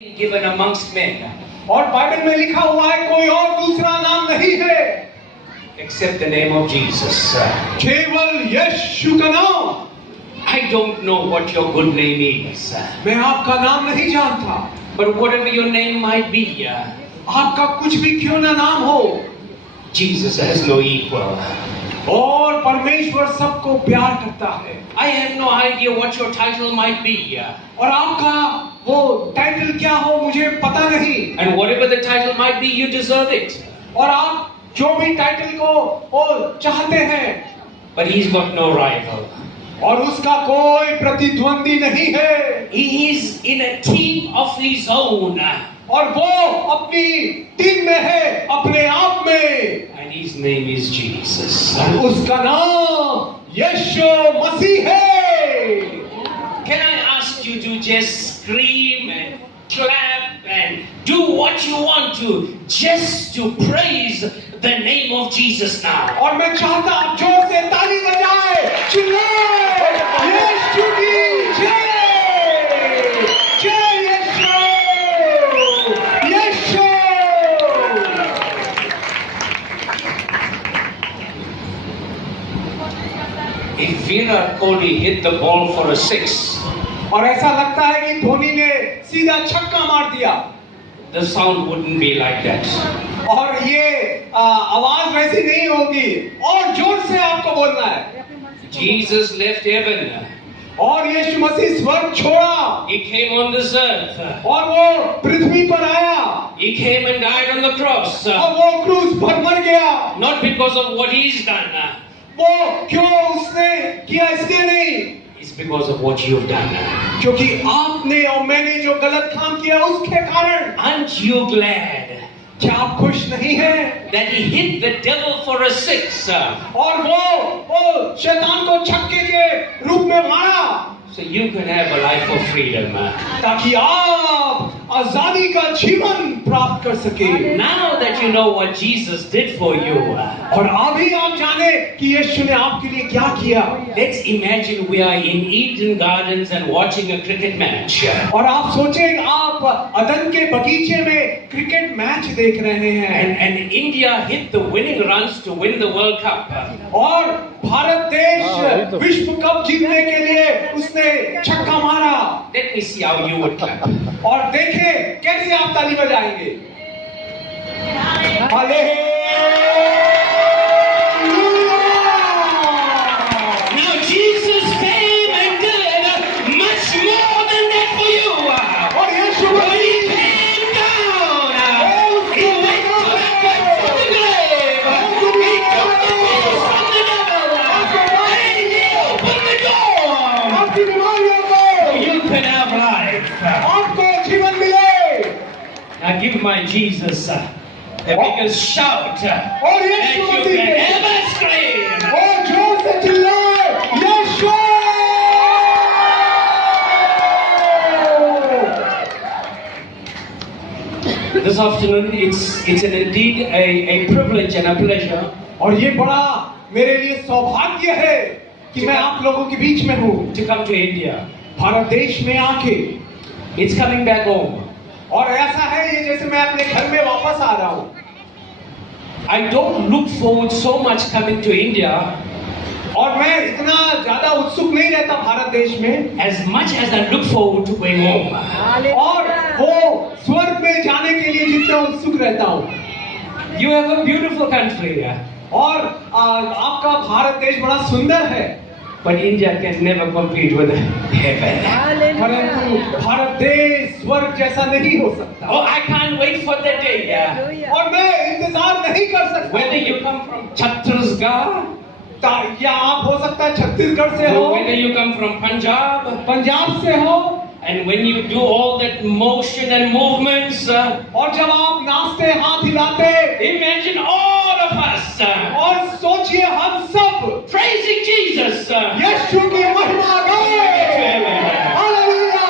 given amongst men और Bible में लिखा हुआ है कोई और दूसरा नाम नहीं है except the name of Jesus. केवल यीशु का नाम। I don't know what your good name is, मैं आपका नाम नहीं जानता, but whatever your name might be, आपका कुछ भी क्यों ना नाम हो, Jesus has no equal. और परमेश्वर सबको प्यार करता है। I have no idea what your title might be, और आपका वो टाइटल क्या हो मुझे पता नहीं, and whatever the title might be, you deserve it. और आप जो भी टाइटल को वो चाहते हैं, But he's got no rival. और उसका कोई प्रतिद्वंदी नहीं है। He is in a team of his own, और वो अपनी टीम में है, अपने आप में, and his name is Jesus. और उसका नाम यीशु मसीह है। Can I ask you to just scream and clap and do what you want to, just to praise the name of Jesus now? और मैं चाहता आप जोर से ताली बजाए, चिल्लाए, यीशु की जय, जय यीशु, यीशु। If Virat Kohli hit the ball for a six, और ऐसा लगता है कि धोनी ने सीधा छक्का मार दिया, the sound wouldn't be like that. और ये आवाज वैसी नहीं होगी, और जोर से आपको बोलना है। Jesus left heaven. और यीशु मसीह स्वर्ग छोड़ा, He came on this earth. और वो पृथ्वी पर आया, He came and died on the cross. और वो क्रूस पर मर गया। Not because of what he's done. वो क्यों उसने किया इसलिए नहीं, It's because of what you've done. क्योंकि आपने और मैंने जो गलत काम किया उसके कारण। Aren't you glad क्या आप खुश नहीं हैं that he hit the devil for a six? और वो शैतान को छक्के के रूप में मारा, So you can have a life of freedom. ताकि आप आजादी का जीवन प्राप्त कर सके। Now that you know what Jesus did for you, और अभी आप जाने कि यीशु ने आपके लिए क्या किया। let's imagine we are in Eden Gardens and watching a cricket match. और आप सोचें आप अदन के बगीचे में क्रिकेट मैच देख रहे हैं, And India hit the winning runs to win the World Cup. और भारत देश विश्व कप जीतने के लिए उसने छक्का मारा। Let me see how you would clap. और देखें कैसे आप ताली बजाएंगे। Now Jesus came and did much more than that for you. और यीशु When he came down, he went to the depths of the grave. He took the keys from the devil, and he opened the door. आपकी बीमारियों को, You can have life. आपको जीवन मिले। Now give my Jesus the biggest shout that और यीशु you Masih can के ever scream. और जोर से चिल्लाए, यीशु। This afternoon, it's indeed a privilege and a pleasure और ये बड़ा मेरे लिए सौभाग्य है कि मैं आप लोगों के बीच में हूँ, to come to India. Bharat देश में आके। It's coming back home. और ऐसा है ये जैसे मैं अपने घर में वापस आ रहा हूँ। I don't look forward so much coming to India और मैं इतना ज्यादा उत्सुक नहीं रहता भारत देश में, as much as I look forward to going home. और वो स्वर्ग में जाने के लिए जितना उत्सुक रहता हूँ। You have a beautiful country, और आपका भारत देश बड़ा सुंदर है, but India can never compete with heaven. परंतु भारत देश स्वर्ग जैसा नहीं हो सकता। Oh, I can't wait for the day. और मैं इंतजार नहीं कर सकता। Whether you come from Chhattisgarh, या आप हो सकता है छत्तीसगढ़ से हो, whether you come from Punjab, Punjab से हो, and when you do all that motion and movements, और जब आप नाचते हाथ हिलाते, imagine all of us और सोचिए हम सब praising Jesus. यीशु की महिमा गाएं। Hallelujah.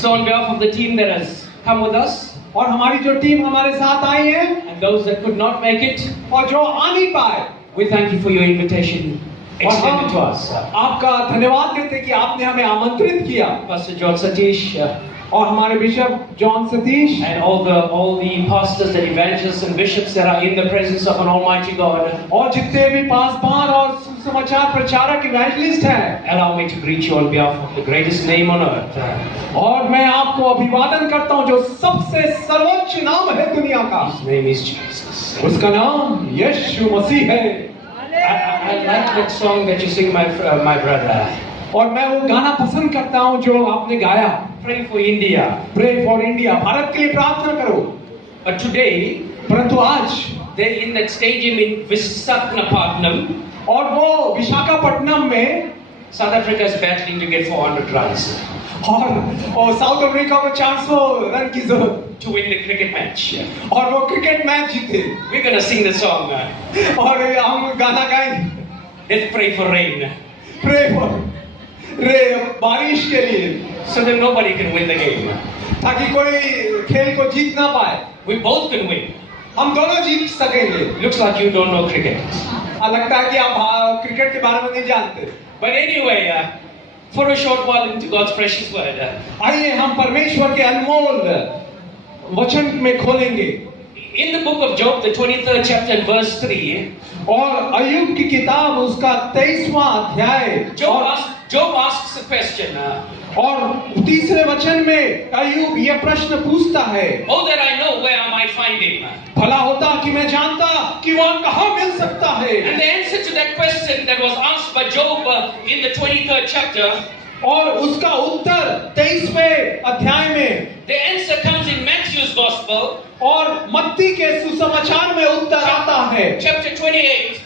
So on behalf of the team that has come with us, और हमारी जो टीम हमारे साथ आई है and those that could not make it, और जो आ नहीं पाए, we thank you for your invitation. extended to us. आपका धन्यवाद देते कि आपने हमें आमंत्रित किया। Pastor John Satish और हमारे bishop John Satish and all the pastors and evangelists and bishops that are in the presence of an Almighty God. और जितने भी पासवान और सुसमाचार प्रचारक इवेंजलिस्ट हैं, Allow me to greet you on behalf of the greatest name on earth. और मैं आपको अभिवादन करता हूं जो सबसे सर्वोच्च नाम है दुनिया का। His name is Jesus. उसका नाम यीशु मसीह है। I like that song that you sing, my brother. और मैं वो गाना पसंद करता हूं जो आपने गाया, Pray for India. Pray for India, Bharat के लिए प्रार्थना करो। But today, परंतु आज they're in that stadium in Visakhapatnam. और वो विशाखापट्टनम में South Africa is battling to get 400 runs और साउथ अफ्रीका को 400 रन की जरूरत to win the cricket match. और वो क्रिकेट मैच जीते। We're going to sing the song. और हम गाना गाएंगे, Let's pray for rain. Pray for बारिश के लिए, So that nobody can win the game. ताकि कोई खेल को जीत ना पाए। We both can win. हम दोनों जीत सकेंगे। Looks like you don't know cricket. लगता है कि आप क्रिकेट के बारे में नहीं जानते। But anyway, for a short while into God's precious word. आइए हम परमेश्वर के अनमोल वचन में खोलेंगे। In the book of Job, the 23rd chapter and verse 3, और अय्यूब की किताब उसका 23वां अध्याय Job asks a question. और तीसरे वचन में अय्यूब ये प्रश्न पूछता है, Oh, that I know where I might find him. भला होता कि मैं जानता कि वह कहाँ मिल सकता है। And the answer to that question that was asked by Job in the 23rd chapter, और उसका उत्तर 23वें अध्याय में, the answer comes in Matthew's Gospel, और मत्ती के सुसमाचार में उत्तर आता है। chapter 28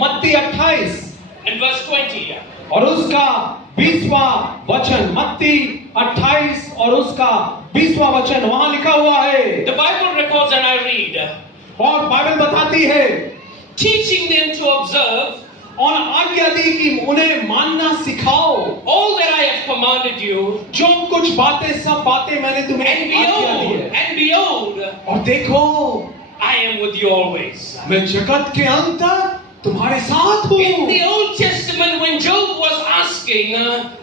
मत्ती 28 and verse 20. और उसका 20वां वचन, मत्ती 28 और उसका 20वां वचन वहां लिखा हुआ है। The Bible records, and I read, और बाइबल बताती है, teaching them to observe और आज्ञा दी कि उन्हें मानना सिखाओ all that I have commanded you, जो कुछ बातें, सब बातें मैंने तुम्हें and आज्ञा दी है। behold, और देखो I am with you always. मैं जगत के अंत तक तुम्हारे साथ हूँ। In the Old Testament, when Job was asking,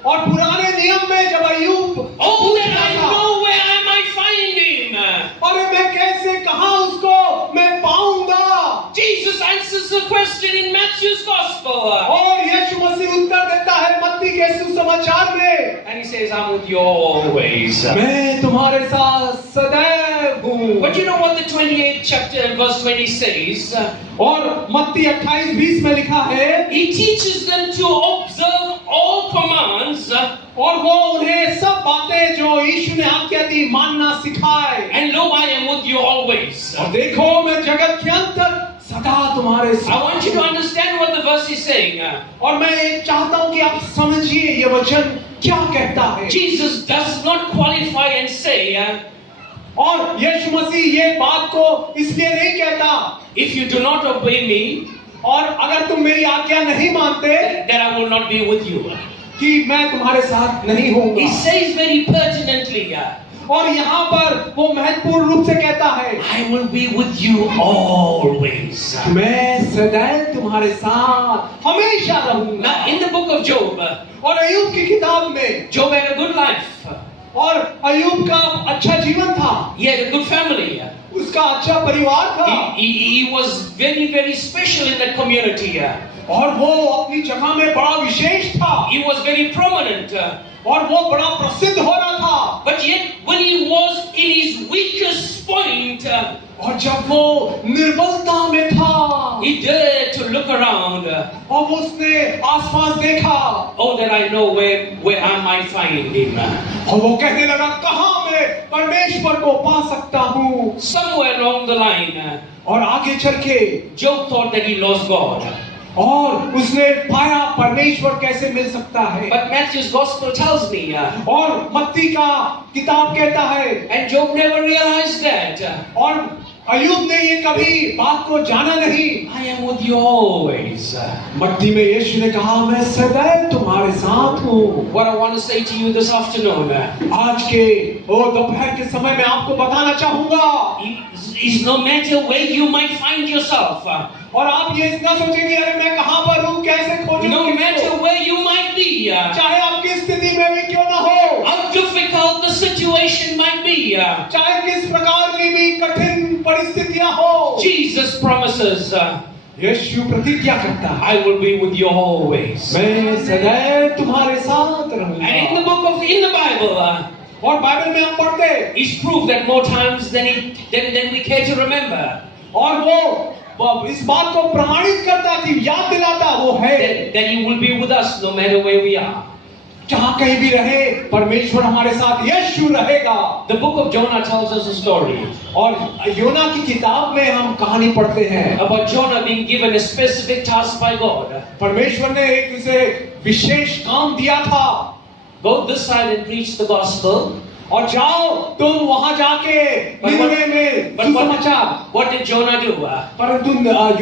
और पुराने नियम में जब अय्यूब oh, that I know where I might find him, और मैं कैसे कहाँ उसको मैं पाऊंगा, Jesus answers the question in Matthew's Gospel. और यीशु मसीह उत्तर देता है मत्ती के सुसमाचार में, And he says, I'm with you always. मैं तुम्हारे साथ सदैव हूँ। But you know what the 28th chapter and verse 20 says? और मत्ती 28:20 में लिखा है, He teaches them to observe all commands, और वो उन्हें सब बातें जो यीशु ने आज्ञा दी मानना सिखाए। and lo, I am with you always. और देखो मैं जगत के अंत तक सदा तुम्हारे I साथ। want you to understand what the verse is saying. और मैं चाहता हूँ कि आप समझिए ये वचन क्या कहता है। Jesus does not qualify and say, और यीशु मसीह ये बात को इसलिए नहीं कहता, if you do not obey me, और अगर तुम मेरी आज्ञा नहीं मानते then I will not be with you. कि मैं तुम्हारे साथ नहीं हूँ। He says very pertinently, और यहाँ पर वो महत्वपूर्ण रूप से कहता है, I will be with you always. मैं सदैव तुम्हारे साथ हमेशा रहूंगा। Now, in the book of Job, और अय्यूब की किताब में, Job had a good life. और अय्यूब का अच्छा जीवन था, He had a good family. उसका अच्छा परिवार था, He was very, very special in that community. और वो अपनी जगह में बड़ा विशेष था, He was very prominent. और वो बड़ा प्रसिद्ध हो रहा था। But yet, when he was in his weakest point, और जब वो निर्बलता में था, he dared to look around. और वो उसने आसपास देखा, Oh, that I know where I might find him. और वो कहने लगा, कहाँ मैं परमेश्वर को पा सकता हूँ। Somewhere along the line, और आगे चल के Job thought that he lost God. और उसने पाया परमेश्वर कैसे मिल सकता है। But Matthew's Gospel tells me, और मत्ती का किताब कहता है, and Job never realized that, और अय्यूब ने ये कभी बात को जाना नहीं। I am with you always. मत्ती में यीशु ने कहा, मैं सदैव तुम्हारे साथ हूँ। What I want to say to you this afternoon, आज के दोपहर के समय में आपको बताना चाहूँगा, is no matter where you might find yourself, और आप ये ना सोचें कि अरे मैं कहाँ पर हूँ, कैसे खोजूं No किसको? matter where you might be, चाहे आप किस स्थिति में भी क्यों ना हो, how difficult the situation might be, चाहे किस प्रकार की भी कठिन परिस्थितियां हो, Jesus promises, यीशु प्रतिज्ञा करता है, I will be with you always. मैं सदैव तुम्हारे साथ And in रहूंगा। in the Bible, और बाइबल में हम पढ़ते हैं, he's proved that more times than we care to remember, और वो इस बात को प्रमाणित करता कि याद दिलाता वो है that he will be with us no matter where we are. जहाँ कहीं भी रहे परमेश्वर हमारे साथ यीशु रहेगा। The book of Jonah tells us a story और योना की किताब में हम कहानी पढ़ते हैं about Jonah being given a specific task by God. परमेश्वर ने एक उसे विशेष काम दिया था, Go this side and preach the gospel. और जाओ तुम वहां जाके निनवे में सुसमाचार। What did Jonah do? परंतु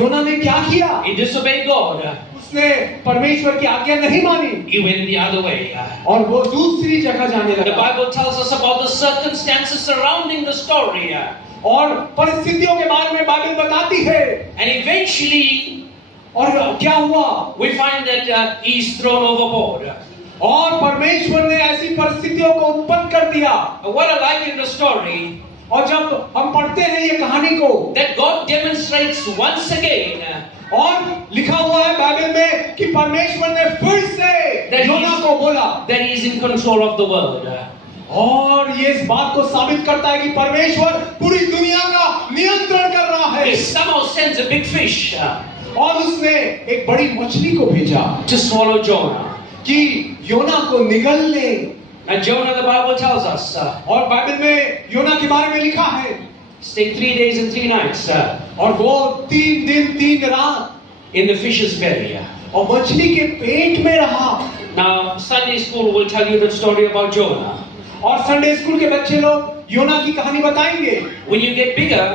योना ने क्या किया? He disobeyed God. उसने परमेश्वर की आज्ञा नहीं मानी He went the other way. और वो दूसरी जगह जाने The लगा। Bible tells us about the circumstances surrounding the story. और परिस्थितियों के बारे में बाइबल बताती है। And eventually, और क्या हुआ? we find that he's thrown overboard. और परमेश्वर ने ऐसी परिस्थितियों को उत्पन्न कर दिया। What I like in the story, और जब हम पढ़ते हैं ये कहानी को, that God demonstrates once again और लिखा हुआ है बाइबल में कि परमेश्वर ने फिर से योना को बोला that he is in control of the world. और ये इस बात को साबित करता है कि परमेश्वर पूरी दुनिया का नियंत्रण कर रहा है। He somehow sends a big fish और उसने एक बड़ी मछली को भेजा to swallow Jonah. कि योना को निगल ले। And Jonah, the Bible tells us, और बाइबल में योना के बारे में लिखा है, stayed 3 days and 3 nights और वो 3 दिन 3 रात in the fish's belly. और मछली के पेट में रहा। Now, Sunday school will tell you the story about Jonah. और संडे स्कूल के बच्चे लोग योना की कहानी बताएंगे। When you get bigger,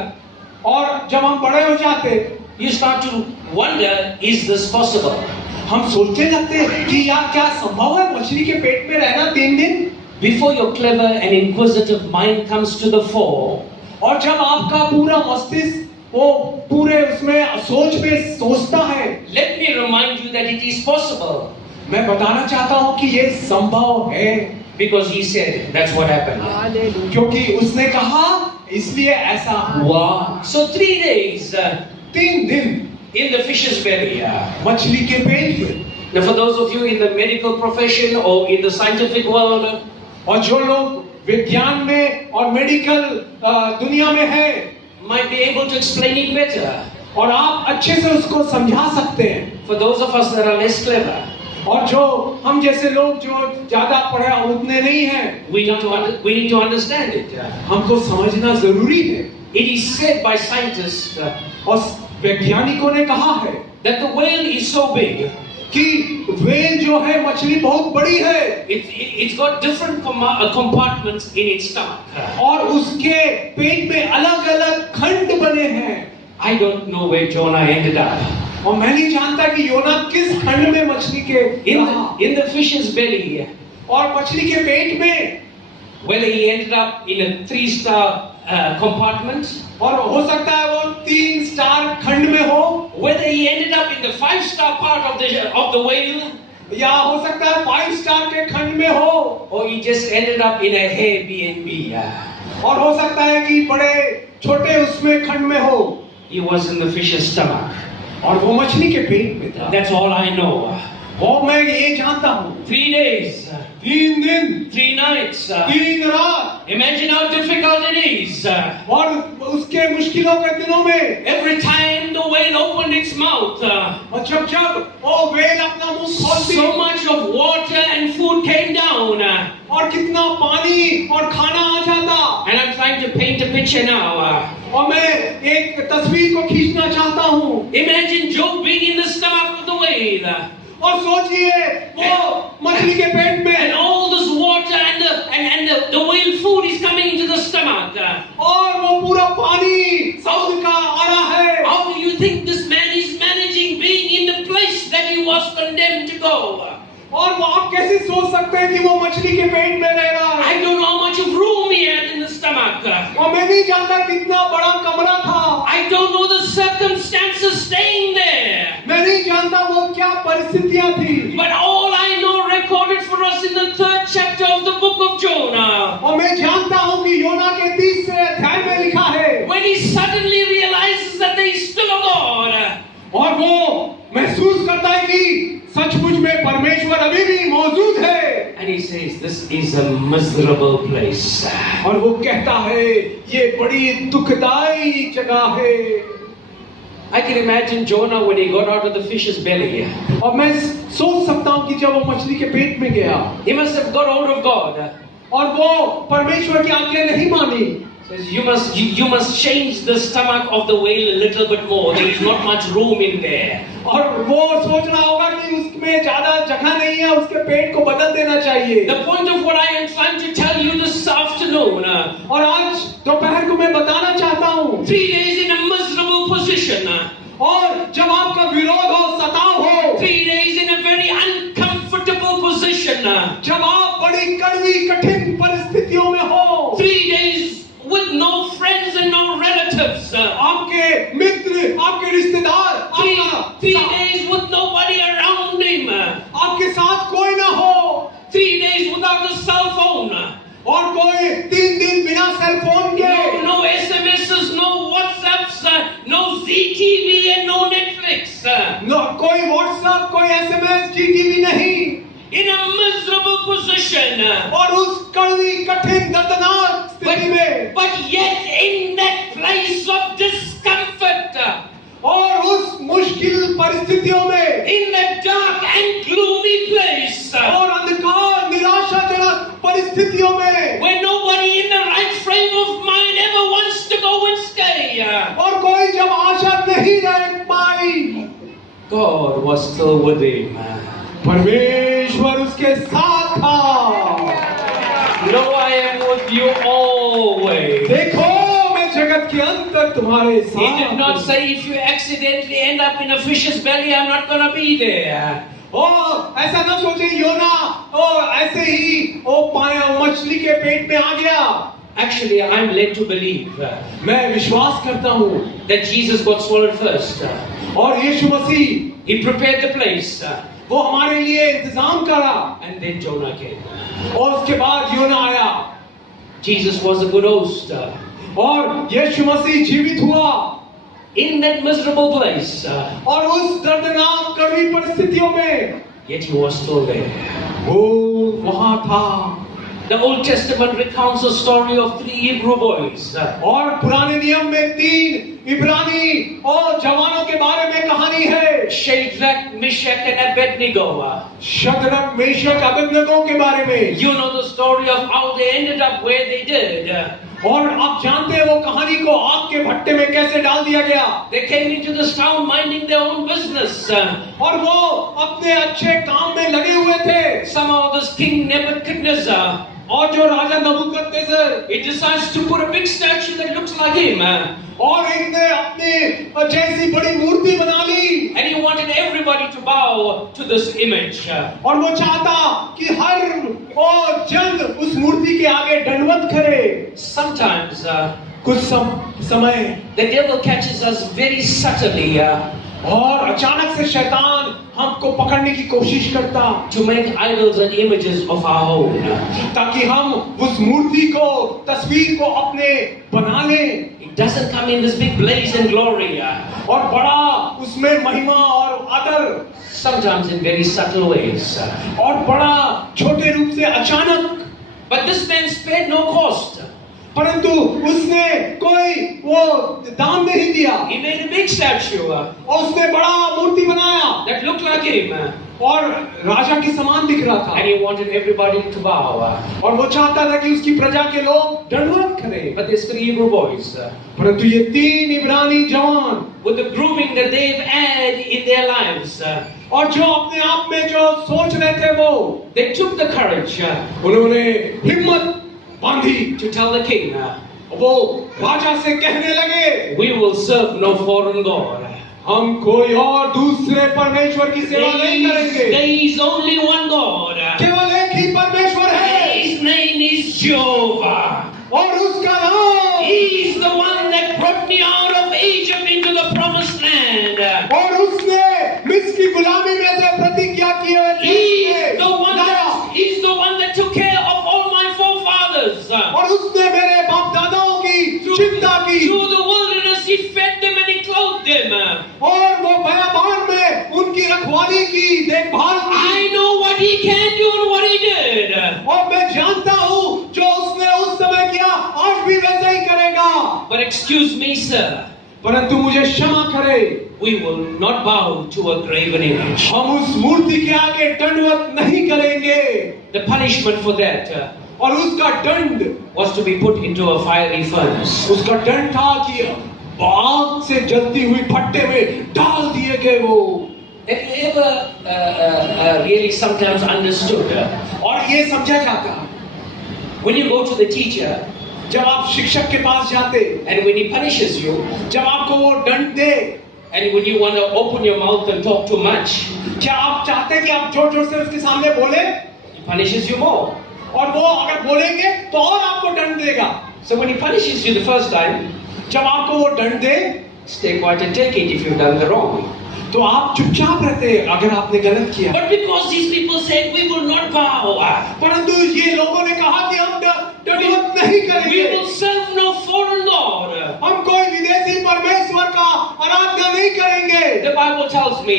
और जब हम बड़े हो जाते, you start to wonder, is this possible? हम सोचने लगते हैं कि यार क्या संभव है मछली के पेट में रहना 3 दिन? Before your clever and inquisitive mind comes to the fore, और जब आपका पूरा मस्तिष्क वो पूरे उसमें सोच में सोचता है, let me remind you that it is possible. मैं बताना चाहता हूँ कि ये संभव है, Because he said, that's what happened. क्योंकि उसने कहा इसलिए ऐसा हुआ। So 3 days 3 दिन in the fish's belly. मछली के पेट में। Now for those of you in the medical profession or in the scientific world, और जो लोग विज्ञान में और मेडिकल दुनिया में है, might be able to explain it better. और आप अच्छे से उसको समझा सकते हैं। For those of us that are less clever, और जो हम जैसे लोग जो ज्यादा पढ़े उतने नहीं हैं, we need to understand it. हमको समझना जरूरी है। It is said by scientists और वैज्ञानिकों ने कहा है that the whale is so big, कि व्हेल जो है मछली बहुत बड़ी है, it's got different compartments in its stomach. और उसके पेट में अलग-अलग खंड बने हैं। I don't know where Jonah ended up. और मैं नहीं जानता कि योना किस खंड में मछली के In the fish's belly, और मछली के पेट में, whether he ended up in a 3-star compartment, और हो सकता है वो 3 स्टार खंड में हो, whether he ended up in the 5-star part of the whale, या हो सकता है 5 स्टार के खंड में हो, or he just ended up in a Airbnb. और हो सकता है कि बड़े छोटे उसमें खंड में हो। He was in the fish's stomach. और वो मछली के पेट में था। That's all I know. और मैं ये जानता हूँ 3 days, 3 दिन 3 nights. 3 रात, Imagine how difficult it is. और उसके मुश्किलों के दिनों में Every time the whale opened its mouth, और जब वो व्हेल अपना मुंह खोलती, so much of water and food came down. और कितना पानी और खाना आ जाता। And I'm trying to paint a picture now. और मैं एक तस्वीर को खींचना चाहता हूँ। Imagine Job being in the stomach of the whale. और सोचिए वो मछली के पेट में, And all this water and the whale food is coming into the stomach. और वो पूरा पानी समुद्र का आ रहा है। How do you think this man is managing being in the place that he was condemned to go? और वो आप कैसे सोच सकते हैं कि वो मछली के पेट में रह रहा है? I don't know how much of room he had in the stomach. और मैं नहीं जानता कितना बड़ा कमरा था। I don't know the circumstances staying परिस्थितियां थी। But all I know recorded for us in the 3rd chapter of the book of Jonah, और मैं जानता हूं कि योना के 30 अध्याय में लिखा है, when he suddenly realizes that there is still a God, और वो महसूस करता है कि सचमुच में परमेश्वर अभी भी मौजूद है, and he says, this is a miserable place. और वो कहता है ये बड़ी दुखदाई जगह है। I can imagine Jonah when he got out of the fish's belly. और मैं सोच सकता हूं कि जब वो मछली के पेट में गया He must have got hold of God. और वो परमेश्वर की आज्ञा नहीं मानी, Says, you must change the stomach of the whale a little bit more. There is not much room in there. और वो सोच रहा होगा कि उसमें ज्यादा जगह नहीं है, उसके पेट को बदल देना चाहिए। The point of what I am trying to tell you this afternoon, और आज दोपहर को मैं बताना चाहता हूँ, 3 days in a miserable position, और जब आपका विरोध हो, सताव हो, 3 days in a very uncomfortable position, जब आप बड़ी कड़वी कठिन परिस्थितियों में हो, 3 days with no friends and no relatives, आपके मित्र, आपके रिश्तेदार, 3 days with nobody around him, आपके साथ कोई ना हो, 3 days without a cell phone, और कोई 3 दिन बिना सेल फोन के, no SMSs, no WhatsApps, no ZTV and no Netflix, कोई व्हाट्सएप, कोई SMS, GTV नहीं, in a miserable position, और उस कड़वी कठिन दर्दनाक स्थिति में, but yet in that place of discomfort, और उस मुश्किल परिस्थितियों में, in that dark and gloomy place, और अंधकार निराशाजनक परिस्थितियों में, where nobody in the right frame of mind ever wants to go and stay, और कोई जब आशा नहीं रह पाई, God was still with him. परमेश्वर उसके साथ था। Lo, I am with you always. देखो मैं जगत के अंत तक तुम्हारे He साथ did not हूँ। say if you accidentally end up in a fish's belly, I'm not going to be there. ओ ऐसा ना सोचे योना, ओ ऐसे ही ओ पाया मछली के पेट में आ गया। Actually, I'm led to believe मैं विश्वास करता हूँ that Jesus got swallowed first. और यीशु मसीह He prepared the place, वो हमारे लिए इंतजाम करा, and then Jonah came. और उसके बाद योना आया, Jesus was a good host. और यीशु मसीह जीवित हुआ In that miserable place, और उस दर्दनाक कड़वी परिस्थितियों में, yet he was still there. वो वहां था। The Old Testament recounts a story of 3 Hebrew boys. और पुराने नियम में 3 इब्रानी और जवानों के बारे में कहानी है, Shadrach, Meshach and Abednego. Shadrach, Meshach, Abednego के बारे में। You know the story of how they ended up where they did. और आप जानते हैं वो कहानी को आग के भट्टे में कैसे डाल दिया गया। They came into this town minding their own business. और वो अपने अच्छे काम में लगे हुए थे। Somehow this king Nebuchadnezzar, और जो राजा नबूकदनेस्सर, he decides to put a big statue that looks like him. और इनने अपने जैसी बड़ी मूर्ति बना ली, And he wanted everybody to bow to this image. और वो चाहता कि हर और जन उस मूर्ति के आगे दंडवत करे। Sometimes कुछ समय the devil catches us very subtly और अचानक से शैतान हमको पकड़ने की कोशिश करता, to make idols and images of our own. ताकि हम उस मूर्ति को, तस्वीर को अपने बना लें, It doesn't come in this big blaze and glory. और बड़ा उसमें महिमा और आदर, Sometimes in very subtle ways. और बड़ा छोटे रूप से अचानक। But this man spared no cost. परंतु उसने कोई वो दाम नहीं दिया, He made a big statue और उसने बड़ा मूर्ति बनाया that looked like him. और राजा के समान दिख रहा था, And he wanted everybody to bow. और वो चाहता था कि उसकी प्रजा के लोग दंडवत करें। But there's 3 Hebrew boys परंतु ये 3 इब्रानी जवान, with the grooming that they've had in their lives, और जो अपने आप में जो सोच रहे थे वो, they took the courage उन्होंने हिम्मत बांधी, to tell the king, वो राजा से कहने लगे, we will serve no foreign god. हम कोई और दूसरे परमेश्वर की सेवा नहीं करेंगे, There is only one God. केवल एक ही परमेश्वर है, His name is Jehovah. और उसका नाम, He is the one that brought me out of Egypt into the promised land. और उसने मिस्र की गुलामी में से प्रतीक मेरे बाप दादाओं की चिंता की। Through the wilderness, he fed them and he clothed them. और वो बयाबान में उनकी रखवाली की, देखभाल की। I know what he can do and what he did. और मैं जानता हूँ जो उसने उस समय किया आज भी वैसा ही करेगा। But excuse me, sir, परंतु मुझे क्षमा करे, we will not bow to a graven image. हम उस मूर्ति के आगे दंडवत नहीं करेंगे। The punishment for that और उसका दंड, was to be put into a fiery furnace. उसका दंड था कि आग से जलती हुई भट्टे में डाल दिए गए वो। Have you ever really sometimes understood और ये समझा जाता when you go to the teacher जब आप शिक्षक के पास जाते, and when he punishes you जब आपको वो दंड दे, and when you want to open your mouth and talk too much, क्या आप चाहते हैं कि आप जोर जोर से उसके सामने बोले? he punishes you more. और वो अगर बोलेंगे तो और आपको दंड देगा। So when he punishes you the first time, जब आपको वो दंड दे stay quiet and take it if you've done the wrong. तो आप चुपचाप रहते हैं अगर आपने गलत किया। But because these people said we will not bow, परंतु ये लोगों ने कहा कि हम दंडवत नहीं we करेंगे, will serve no foreign lord. हम कोई विदेशी परमेश्वर का आराधना नहीं करेंगे। The Bible tells me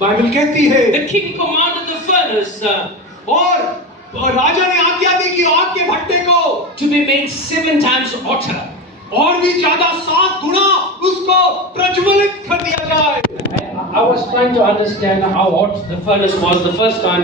Bible कहती है the king commanded the furnace और राजा ने आज्ञा दी कि आग के भट्टे को to be made 7 times hotter. और भी ज्यादा 7 गुना उसको प्रज्वलित कर दिया जाए। I was trying to understand how hot the furnace was the first time.